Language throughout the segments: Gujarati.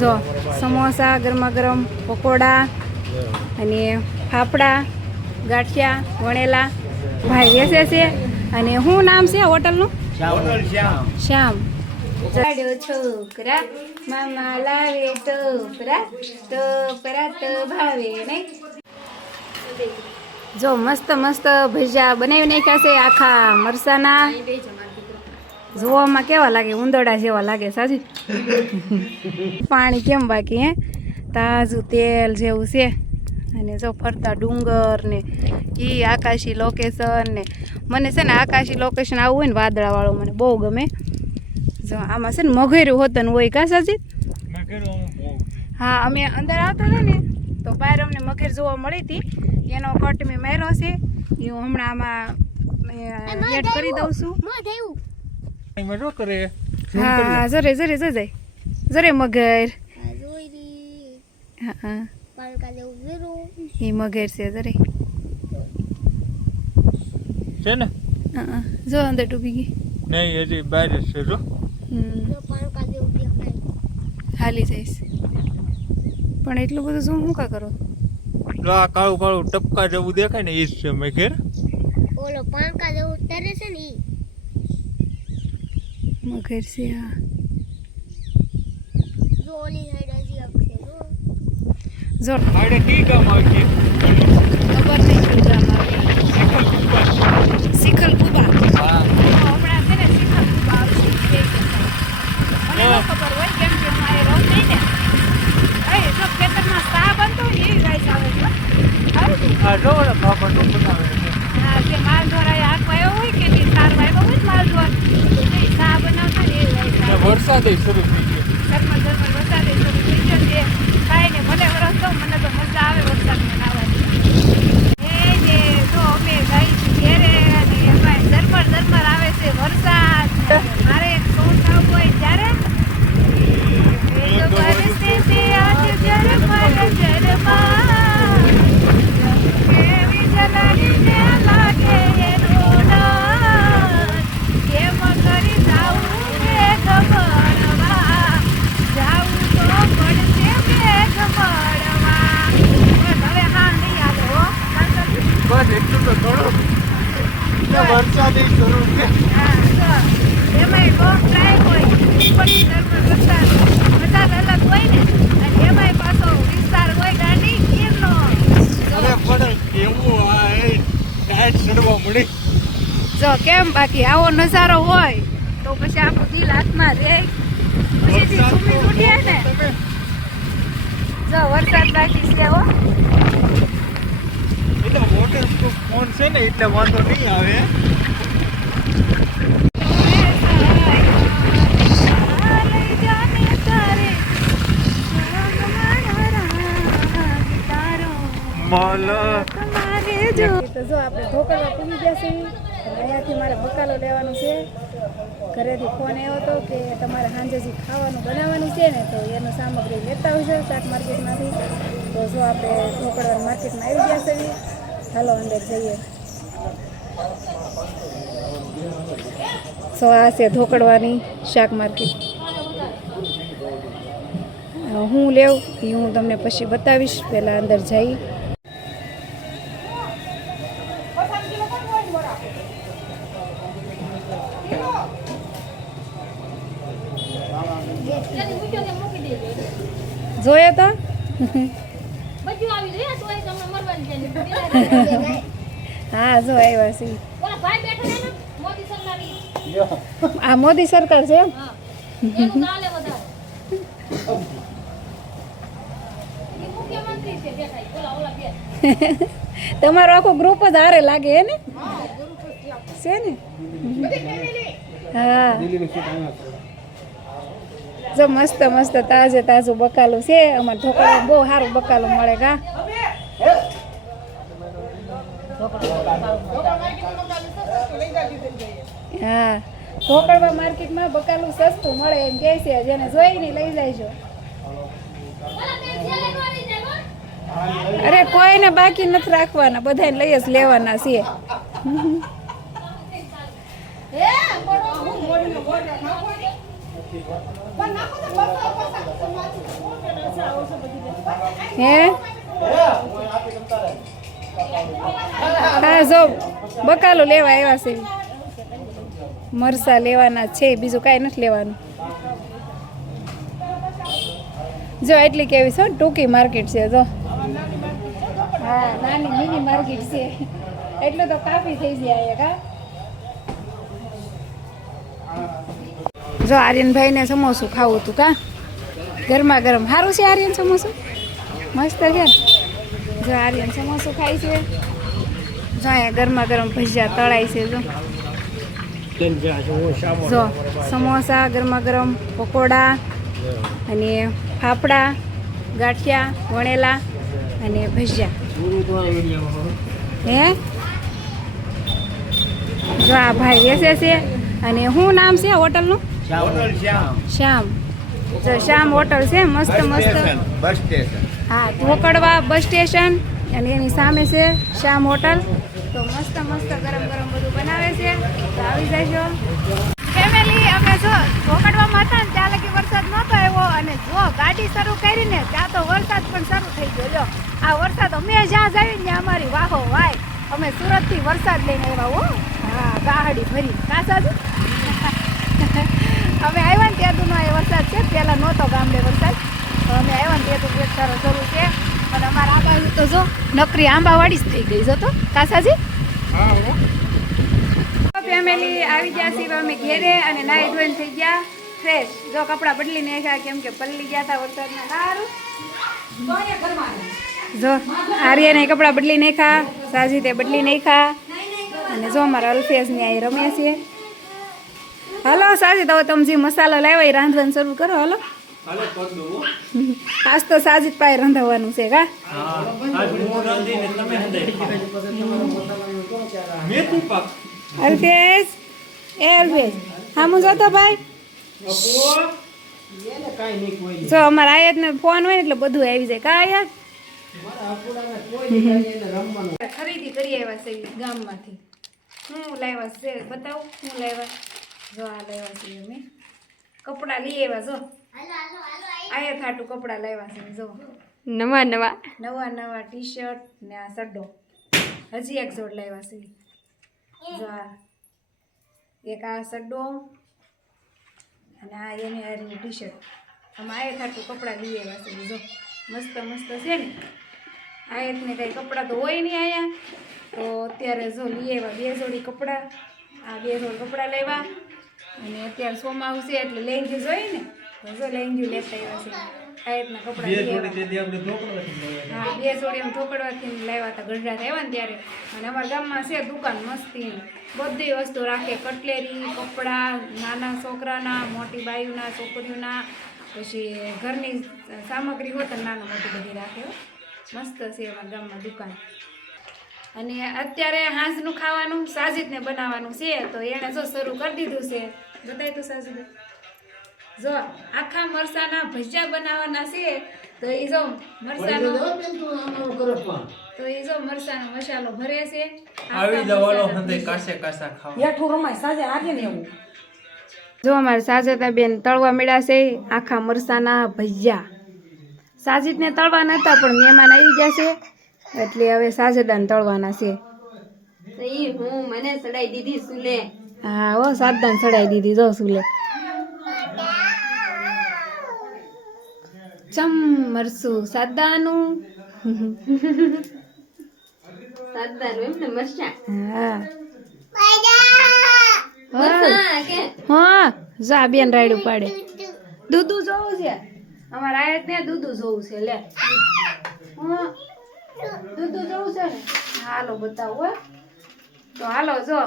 જો સમોસા, ગરમા ગરમ પકોડા અને ફાફડા, ગાંઠિયા, વણેલા ભાઈ વેચે છે. અને શું નામ છે હોટલનું? શ્યામ. છોકરા મામા લાવે ટોપરા, ટોપરા તો ભાવે નહીં. જો મસ્ત મસ્ત ભજીયા બનાવી નાખ્યા છે આખા મરસાના. જોવામાં કેવા લાગે? ઉંદરડા જેવા લાગે સાજી. પાણી કેમ બાકી હે? તાજું તેલ જેવું છે. અને જો ફરતા ડુંગર ને ઈ આકાશી લોકેશન ને મને છે ને આકાશી લોકેશન આવું હોય ને વાદળાવાળું મને બહુ ગમે. જો આમાં છે ને મઘેરું હોતન હોય કા સાજી? હા, અમે અંદર આવતા હતા ને તો બહાર અમને મગર જોવા મળી હતી. એનો કટ મેં માર્યો છે એ હું હમણાં આમાં એડ કરી દઉં છું. હા, જરે જરે જરે જરે મગર. હા એ મગર છે જરે છે ને. જો અંદર ડૂબી ગઈ નહીં, હજી બહાર જ છે. જો હાલી જઈશ પણ એટલું બધું શું શું કા કરો? આ કાળું કાળું ટપકા જેવું દેખાય ને એ જ છે મગર. ઓલો પાંકા જેવું તરે છે ને ઈ મગર છે. હા, જો ઓલી સાઈડ હજી અક્ષે જો આડે કી કામ આવી છે? ખબર નહીં શું કામ આવે. શીખલ કુબા. હા, હમણાં છે ને શીખલ કુબા આવશે. મને ન ખબર હોય કેમ કે હું આ રહું નહીં ને. એ જો ખેતરમાં સા બનતો હોય એવી ગાય આવે છે. આવે છે. આ જો ઓલા બાપા નું બનાવે છે. હા, જે માલ ધોરાય હાથ વાયો હોય કે નહીં, સાર વાયો હોય માલ ધોર તો એ સા બનાવતા ને એવી ગાય આવે. વરસાદ શરૂ થઈ ગયો. ધર્મર ધર્મર વરસાદે શરૂ થઈ ગયો છે. કાંઈ ને મને વરસ તો મને તો મજા આવે વરસાદમાં નાહવાની. એ જે જો અમે જઈ ઘેરે અને એમાં ધર્મર ધર્મર આવે છે વરસાદ. મારે એક સોંગ આવવું હોય ત્યારે વરસે તે આજ જરમર જરમર કેવી જલાની ને લાગે એનું ડર. કેમ કરી જાવું મેઘ પડવા, જાવું તો પડશે મેઘ પડવા. હવે હા નહીં આવે હો. બસ એટલું તો થોડું વરસાદ શરૂ છે. હા, જો એમાંય લોક ટ્રાય હોય પડી ધર્મર વરસાદ મજા અલગ હોય ને. અને એમાંય પાછો વિસ્તાર હોય ગાંડી ગીરનો. અરે પણ કેવું આ એ ટાઈટ ચડવા મળી. જો કેમ બાકી આવો નજારો હોય તો પછી આપણું દિલ હાથમાં રહે. પછી સુમી ઉઠીએ ને. જો વરસાદ બાકી છે હો. એટલે વોટરપ્રૂફ ફોન છે ને એટલે વાંધો નહીં આવે. તો જો આપણે ઢોકળવા પૂરી જશે. અહીંયાથી મારે બકાલો લેવાનું છે. ઘરેથી ફોન આવ્યો હતો કે તમારે સાંજે જે ખાવાનું બનાવવાનું છે ને તો એનું સામગ્રી લેતા આવજો શાક માર્કેટમાંથી. તો જો આપણે ઢોકળવા માર્કેટમાં આવી ગયા છે. ચાલો અંદર જઈએ. સો આ છે ઢોકળવાની શાક માર્કેટ. હું લેવું એ હું તમને પછી બતાવીશ. પહેલાં અંદર જઈ જોયો તો હા જો આવ્યા છે. આ મોદી સરકાર છે એમ. તમારો આખો ગ્રુપ જ હારે લાગે હે ને? છે ને? હા, જો મસ્ત મસ્ત તાજે તાજું બકાલું છે. અમારે ઢોકળા બહુ સારું બકાલું મળે કા. હા, ઢોકળવા માર્કેટમાં બકાલું સસ્તું મળે એમ કહે છે. જેને જોઈને લઈ જાય. અરે કોઈને બાકી નથી રાખવાના, બધાને લઈ જ લેવાના છે. હે હા જો બકાલો લેવા આવ્યા છે મરસા લેવાના છે બીજું કાંઈ નથી લેવાનું જો એટલી કેવી છે ટૂંકી માર્કેટ છે જો હા નાની મિની માર્કેટ છે એટલે તો કાફી થઈ જાય કા જો આર્યનભાઈને સમોસું ખાવું હતું કા ગરમા ગરમ સારું છે આર્યન સમોસું મસ્ત છે જો આર્યન સમોસું ખાય છે જો અહીંયા ગરમા ગરમ ભજીયા તળાય છે જો સમોસા ગરમા ગરમ પકોડા અને ફાફડા ગાંઠિયા વણેલા અને ભજીયા હે જો આ ભાઈ વેચે છે અને શું નામ છે હોટલનું શ્યામ જો શ્યામ હોટલ છે મસ્ત મસ્ત બસ સ્ટેશન હા ધોકડવા બસ સ્ટેશન અને એની સામે છે શ્યામ હોટલ તો મસ્ત મસ્ત ગરમ ગરમ બધું બનાવે છે તો આવી જજો ફેમિલી અમે જો ધોકડવામાં હતા ને ત્યાં લગી વરસાદ નહોતો આવ્યો અને જો ગાડી શરૂ કરીને ત્યાં તો વરસાદ પણ શરૂ થઈ ગયો જો આ વરસાદ અમે જ્યાં જઈએ ને અમારી વાહો વાય અમે સુરતથી વરસાદ લઈને આવ્યા હો હા ગાડી ભરી કાસાજુ અમે આવ્યા ને ત્યાં તો એ વરસાદ છે પહેલાં નહોતો ગામડે વરસાદ તો અમે આવ્યા ને ત્યાં તો પેટ સારો શરૂ છે અને અમારા આ બાજુ તો જો નકરી આંબાવાડી જ થઈ ગઈ જો તો કાસાજી ફેમિલી આવી ગયા છીએ અમે ઘેરે અને નાહી ધોઈને થઈ ગયા ફ્રેશ જો કપડાં બદલીને આવ્યા કેમ કે પલ્લી ગયા હતા વરસાદના સારું જો આર્યને કપડાં બદલી નાખ્યા સાજીતે બદલી નાખ્યા અને જો અમારા અલ્ફેશની અહીં રમે છે હાલો સાજી તો તમે જે મસાલો લાવ્યો એ રાંધવાનું શરૂ કરો હાલો આજ તો સાજીદ પાસે રાંધવાનું છે કા અલ્ફેશ એ અલ્ફેશ હા હું જોતો ભાઈ જો અમારા આયાતને ફોન હોય ને એટલે બધું આવી જાય કા આયાત ખરીદી કરી આવ્યા છે ગામમાંથી હું લાવ્યા છે બતાવું હું લાવ્યા જો આ લાવ્યા છે અમે કપડાં લઈ આવ્યા જો આયા થાટું કપડાં લાવ્યા છે જો નવા નવા ટી શર્ટ ને આ સડ્ડો હજી એક જોડ લાવ્યા છે જો આ એક આ સડ્ડો અને આ એની હારીની ટી શર્ટ આમાં આયા થાટું કપડાં લઈ આવ્યા છે જો મસ્ત મસ્ત છે ને આયતને કંઈ કપડાં તો હોય નહીં અહીંયા તો અત્યારે જો લઈ આવ્યા 2 જોડી કપડાં આ 2 જોડી કપડાં લેવા અને અત્યારે સોમાવું છે એટલે લેંગી જોઈએ ને તો જો લેંગી લેતા આવ્યા છે આયતના કપડાં હા 2 જોડી અમે ઢોકળવાથી લાવ્યા હતા ગઢડા આવ્યા ને ત્યારે અને અમારા ગામમાં છે દુકાન મસ્તી બધી વસ્તુ રાખે કટલેરી કપડાં નાના છોકરાના મોટી બાયુના છોકરીઓના પછી ઘરની સામગ્રી હોય તો નાનું મોટી બધી રાખે મસ્ત છે અમારા ગામમાં દુકાન અને અત્યારે હાંસનું ખાવાનું સાજીદને બનાવવાનું છે તો એણે જો શરૂ કરી દીધું છે બતાય તો સાજીદ જો આખા મરસાના ભજીયા બનાવવાના છે તો એ જો મરસાનો મરસાનો મસાલો ભરે છે આવી જવાનો હંદે કાસે કાસા ખાવા યાઠું રમાય સાજે આગે ને એવું જો અમારે સાજેતા બેન તળવા મળ્યા છે આખા મરસાના ભજીયા સાજીદને તળવા નતા પણ મહેમાન આવી ગયા છે એટલે હવે સાજેદાને તળવાના છે હું મને ચડાઈ દીધી સુલે હા ઓ સાજદાને ચડાઈ દીધી જો સુલે ચમ મરસું સાદાનું એમ ને મરચા હા જા બેન રાયડું પાડે દૂધું જોવું છે અમારા આયત ને દૂધું જોવું છે લે દૂધું જોવું છે ને હાલો બતાવો તો હાલો જો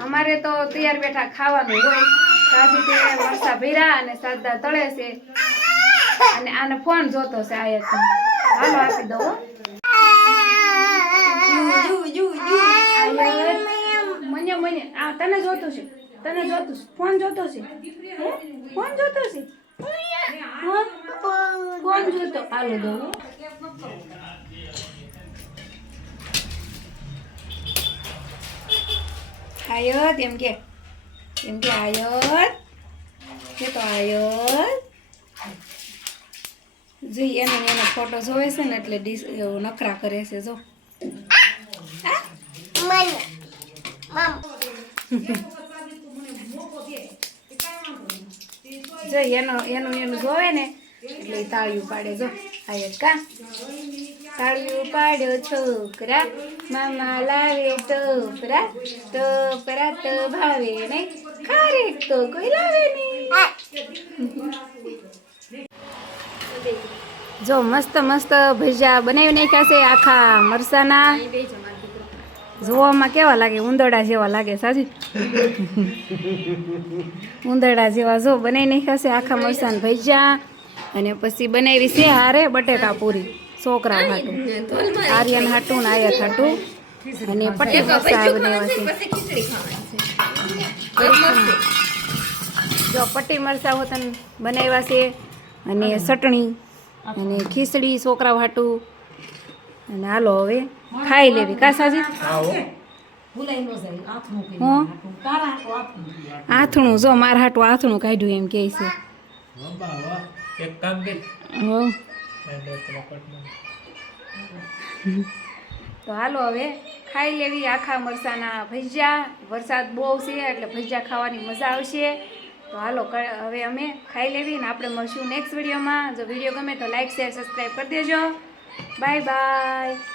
અમારે તો તૈયાર બેઠા ખાવાનું હોય કાજી તે વરસા ભીરા અને સાદા તળે છે અને આને ફોન જોતો છે આયત હાલો આપી દો મને આ તને જોતું છે ફોન જોતો છે ફોન જોતો છે ફોન જોતો હાલો દો આયત એમ કે આયત કે તો આયત જોઈ એનો ફોટો જોવે છે ને એટલે નખરા કરે છે જો મને મમ જો એનું જોવે ને એટલે ઈ તાળીયું પાડે જો આ એક કા તાળીયું પાડ્યો છોકરા મામા લાવે ટોપરા ટોપરા તો ભાવે નહીં ખારેક તો કોઈ લાવે નહીં જો મસ્ત મસ્ત ભજીયા બનાવી નાખ્યા છે આખા મરસાના જોવામાં કેવા લાગે ઉંદરડા જેવા લાગે સાજી ઉંદરડા જેવા જો બનાવી નાખ્યા છે આખા મરસાના ભજીયા અને પછી બનાવી છે હારે બટેકા પૂરી છોકરા હાટું આર્યન હાટું ને આયત હાટું અને પટ્ટી મરસા બનાવ્યા છે જો પટ્ટી મરસા હોતન બનાવ્યા છે અને ચટણી અને ખીચડી છોકરા હાટું અને હાલો હવે ખાઈ લેવી કા સાજી આથણું જો મારા હાટું આથણું કાઢ્યું એમ કે છે એક કામ કે તો હાલો હવે ખાઈ લેવી આખા મરસાના ભજીયા વરસાદ બહુ છે એટલે ભજીયા ખાવાની મજા આવશે તો હાલો હવે અમે ખાઈ લેવી ને આપણે મળશું નેક્સ્ટ વિડીયોમાં જો વિડીયો ગમે તો લાઈક શેર સબસ્ક્રાઈબ કરી દેજો બાય બાય